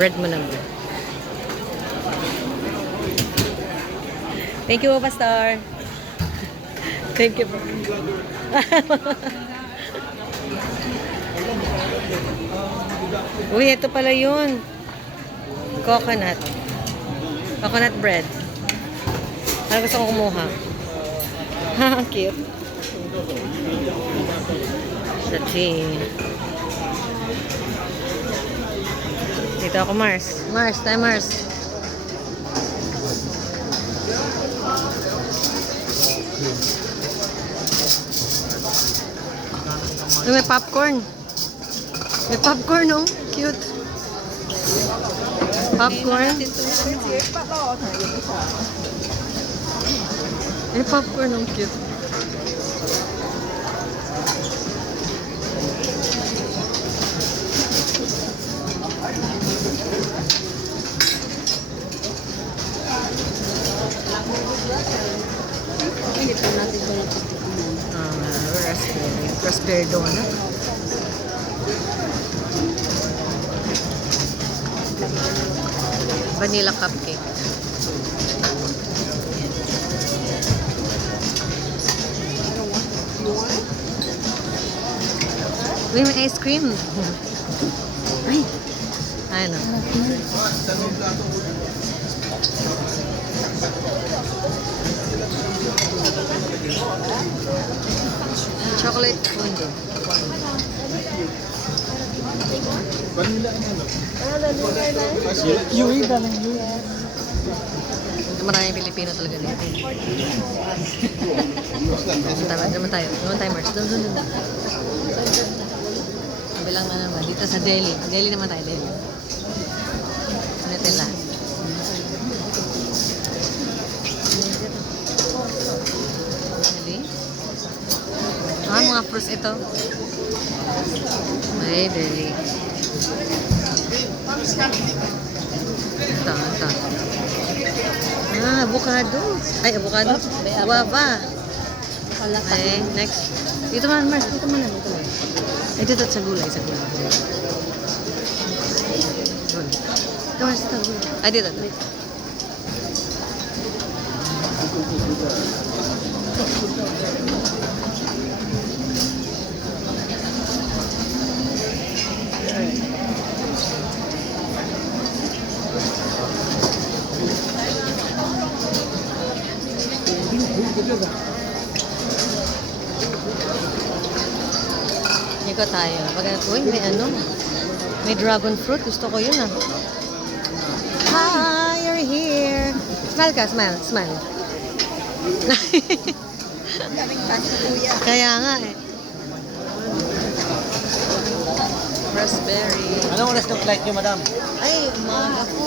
Bread mo naman. Thank you, Pastor. Thank you. Uy, ito pala yun. Coconut. Coconut bread. Ano gusto kong kumuha? Ha, cute. Sachi. Dito ako, Mars. Mars, tayo Mars. Uy, may popcorn. May popcorn, no? Cute. Popcorn. May popcorn, no? Cute. Raspberry donut. Vanilla cupcake. Uy, may ice cream. Ay. Ano? Chocolate fondant. Yui, dalang Yui. Maraming Pilipino talaga dito. Naman tayo, Mars. Doon. Bilang na naman. Dito sa Delhi. Delhi naman tayo, Delhi. Natin lahat. Mga fruits ito. Ay, Delhi. Ito. Avocado. Ay, avocado. Guava. Ay, next. Dito man, Mars. Dito man. Ay, dito sa gulay. Dito, Mars. Ay, dito. Iko tayo. Uy, may dragon fruit. Gusto ko yun, ah. Hi, you're here. Smile ka, smile. Kaya nga, eh. Raspberry. Anong oras ng flight nyo, madam? Ay, umaga po.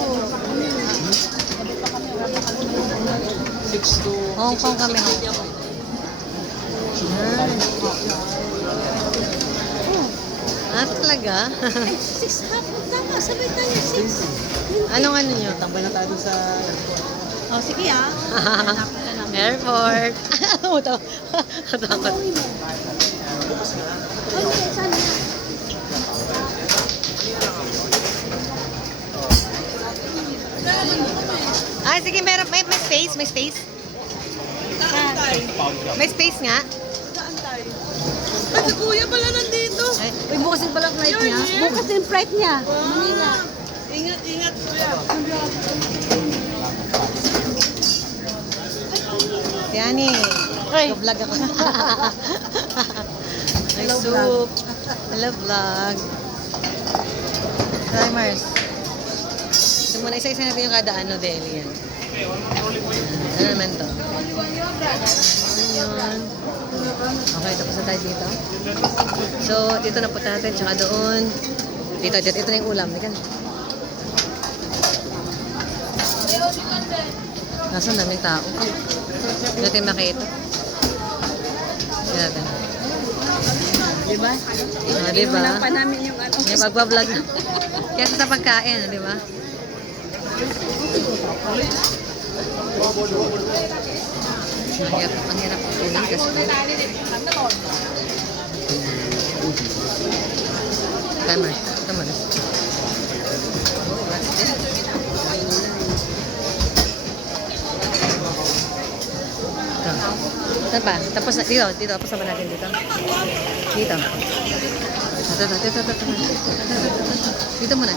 6 to... Hong Kong kami. Talaga? 6 hapon tama, sabay tayo 6. Anong ano nyo? Tambay na tayo sa... Oh, sige ah. Airport. Takot. Saan na? Ay, sige, may space. May space nga. Ay, si Kuya pala nandito. Ay, bukas din pala flight niya. Bukas yung flight niya. Manila. Ingat, Kuya. Yani, nag-vlog ako. Nag-soup. Hello, vlog. Timers. Ito muna, isa-isa natin yung kada Delhi yan. Ano naman to? Yun. Okay, tapos na tayo dito. So, dito na punta natin, tsaka doon. Dito na yung ulam. Diyan. Nasaan daming tao? Dito yung makita. Yan natin. Diba? Diba? Inunan pa namin yung ano. Yung magbablog. Kaya sa pagkain, di ba? Ang hirap kunin kasi. Timer. pa? Tapos na, dito. Tapos na ba natin dito? Dito. Dito muna.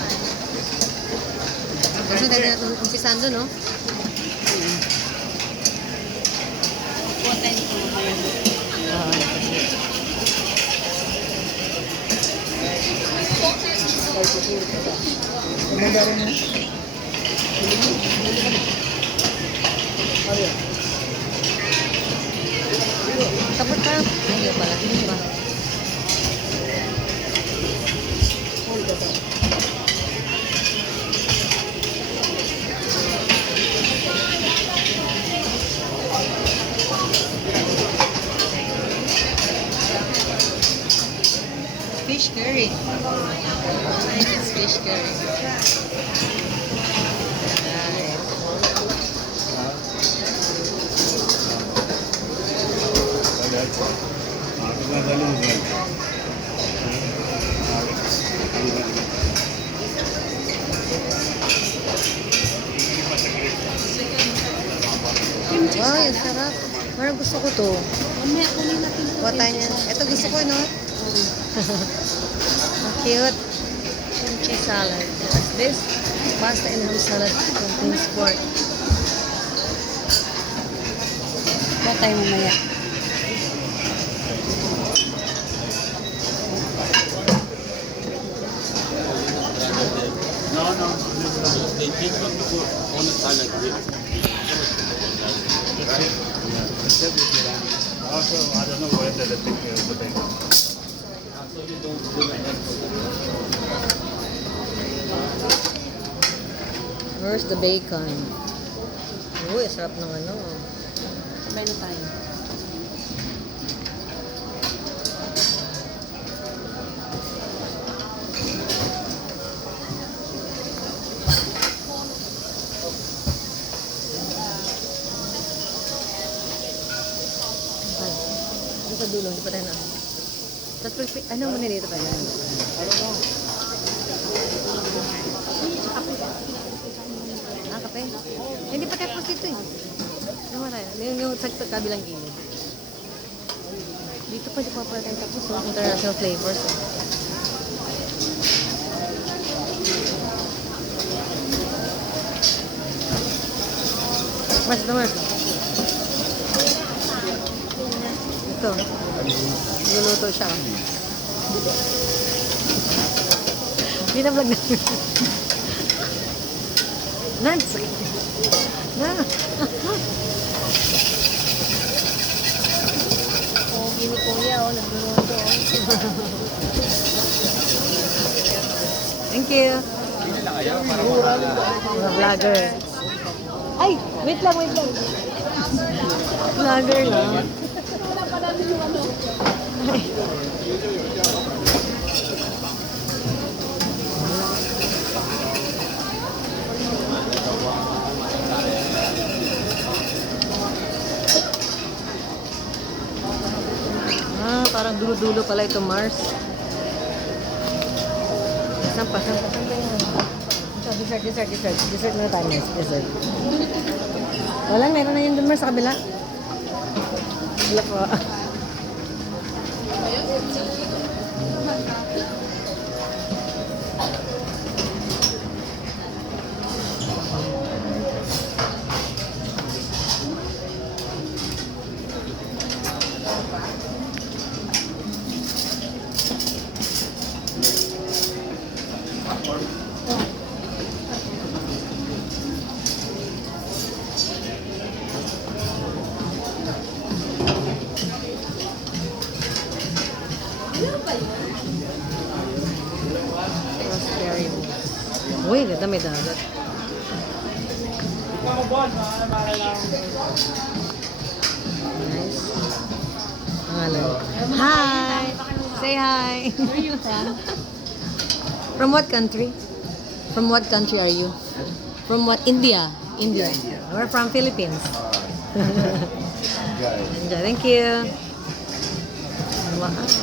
Kasi tayo na umpisan doon, no? Tapos ka. Ayun pala. Hindi ba? Fish curry. It's fish curry. Right. Wow, yung sarap. Parang gusto ko to. Mamaya kunin natin. Kuha tayo niyan. Ito gusto ko, no? Ang cute. Kimchi salad. This pasta and ham salad contains pork. Kuha tayo mamaya. No, no. They take them to go on the side like this. Also, I don't know where they take the bank. So you don't do like that. Where's the bacon? Uy, sarap ng ano. Sabay na tayo. Ay, ito sa dulo, hindi pa tayo na. Tapos, ano muna dito pa yan? Ah, kape? Hindi pa tayo post dito eh. Ano ba tayo? Yung sa kabilang gilid. Dito pwede pa pala tayo tapos. Oh. International flavors. Oh. Mas. Ito. Luluto siya. Binablog na. Nance. Na. Pogi ni Kuya, oh, nagluluto. Thank you. Mga vlogger. Ay, wait lang. Vlogger lang. Wala pa natin yung ano. Ah, parang dulo-dulo pala ito, Mars. Saan pa yan? So, dessert na tayo, Mars. Dessert. Wala, meron na yun dun, Mars, sa kabila. Wala po. Raspberry mousse. Uy, ganda may dagat. Nice. Pangalan. Hi! Say hi! Where you from? From what country? From what country are you? From what? India. India. We're from Philippines. Enjoy. Thank you. Wow. Nice.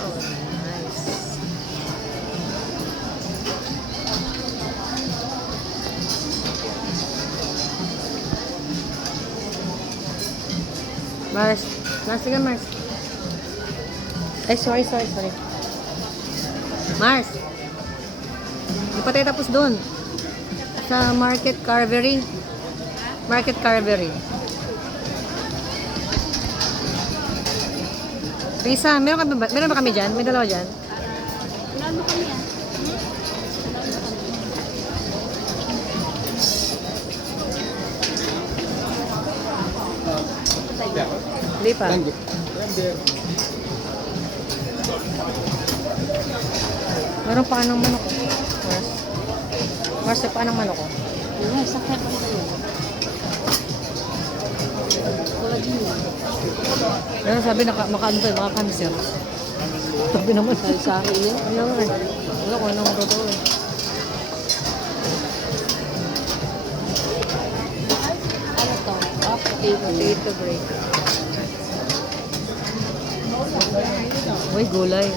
Mars, Mars, sige Mars. Ay, sorry. Mars. Di pa tayo tapos doon. Sa Market Carvery. Market Carvery. Risa, meron ba kami dyan? May dalawa dyan? Ano kami yan? Hindi pa. Meron pa ng manok. Mars. Mars, pa ng manok ko. Ay, sakit ko yun. Tulad yun. Pero sabi, makaano tayo, mga cancer. Sabi naman. Dahil sa akin yun. Ano naman eh. Wala ko, anong totoo eh. Ano to? Ah, potato break. Uy, gulay.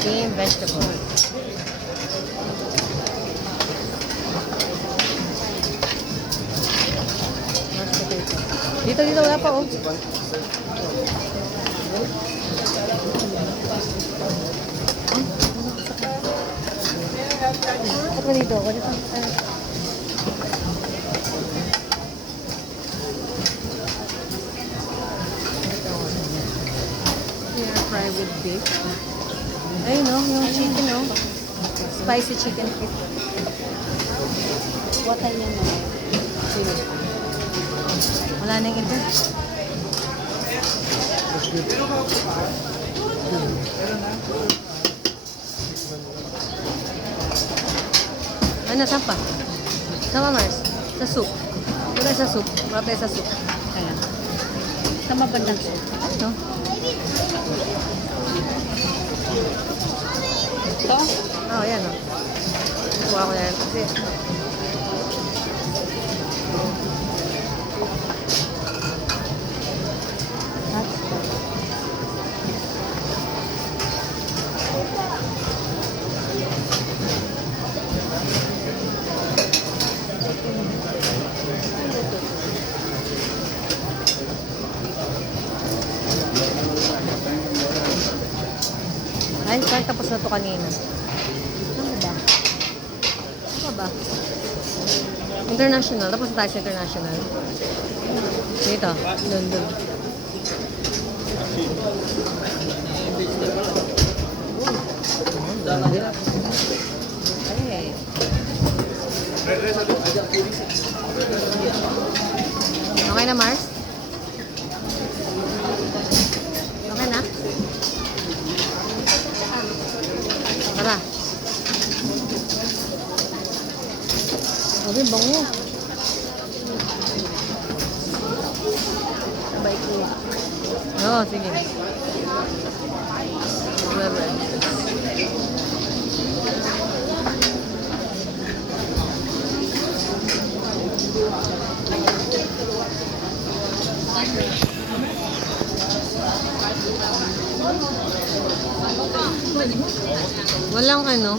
Steamed vegetable. Mashed potato. Dito, wala pa oh. Ba't ba dito? What is Fry with beef. ayun no, yung chicken no. Spicy chicken feet. What time yun na? Wala na yung iba. Ano, saan pa? Saan pa, Mars? Sa soup. Wala sa soup. Wala tayo sa soup. Ayan. Sa mabandang soup. No? Ito? Oh, yan o. Kuha ko na yan kasi. Ay, kahit tapos na to kanina. Ano ba? Ano ba? International. Tapos na tayo sa international. Dito. Doon. Ay. Okay na, Mars? Okay na? Tara. Sabi, bango. Sabay ko. Oo, sige. Whatever. Walang ano.